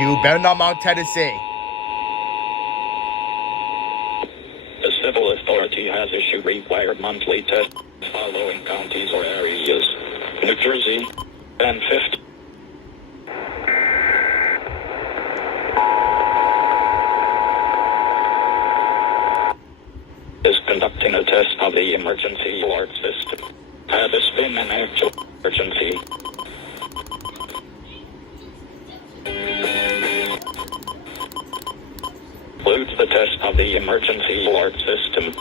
You better not Mount Tennessee. The civil authority has issued required monthly tests following counties or areas: New Jersey and 50. Is conducting a test of the emergency alert system. Had this been an actual emergency? Includes the test of the emergency alert system.